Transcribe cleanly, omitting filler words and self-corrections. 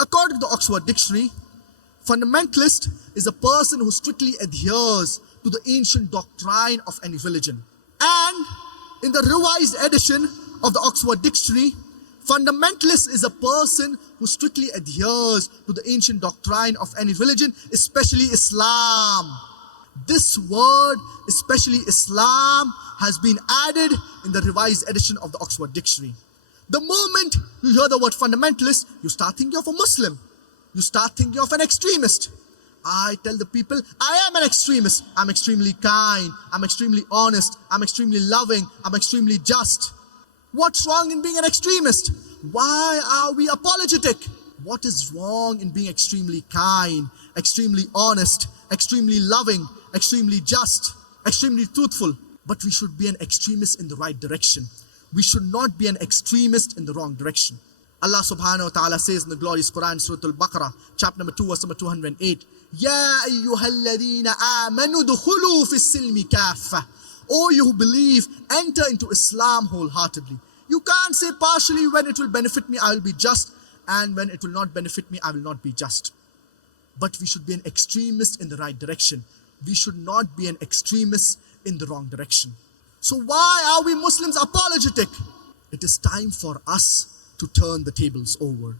According to the Oxford Dictionary, fundamentalist is a person who strictly adheres to the ancient doctrine of any religion. And in the revised edition of the Oxford Dictionary, fundamentalist is a person who strictly adheres to the ancient doctrine of any religion, especially Islam. This word, especially Islam, has been added in the revised edition of the Oxford Dictionary. The moment you hear the word fundamentalist, you start thinking of a Muslim. You start thinking of an extremist. I tell the people, I am an extremist. I'm extremely kind. I'm extremely honest. I'm extremely loving. I'm extremely just. What's wrong in being an extremist? Why are we apologetic? What is wrong in being extremely kind, extremely honest, extremely loving, extremely just, extremely truthful? But we should be an extremist in the right direction. We should not be an extremist in the wrong direction. Allah subhanahu wa ta'ala says in the glorious Quran, Surah Al-Baqarah, chapter number 2, verse number 208, Ya ayyuhalladhina amanu dukhulu fi silmi kaffa. O you who believe, enter into Islam wholeheartedly. You can't say partially, when it will benefit me, I will be just, and when it will not benefit me, I will not be just. But we should be an extremist in the right direction. We should not be an extremist in the wrong direction. So why are we Muslims apologetic? It is time for us to turn the tables over.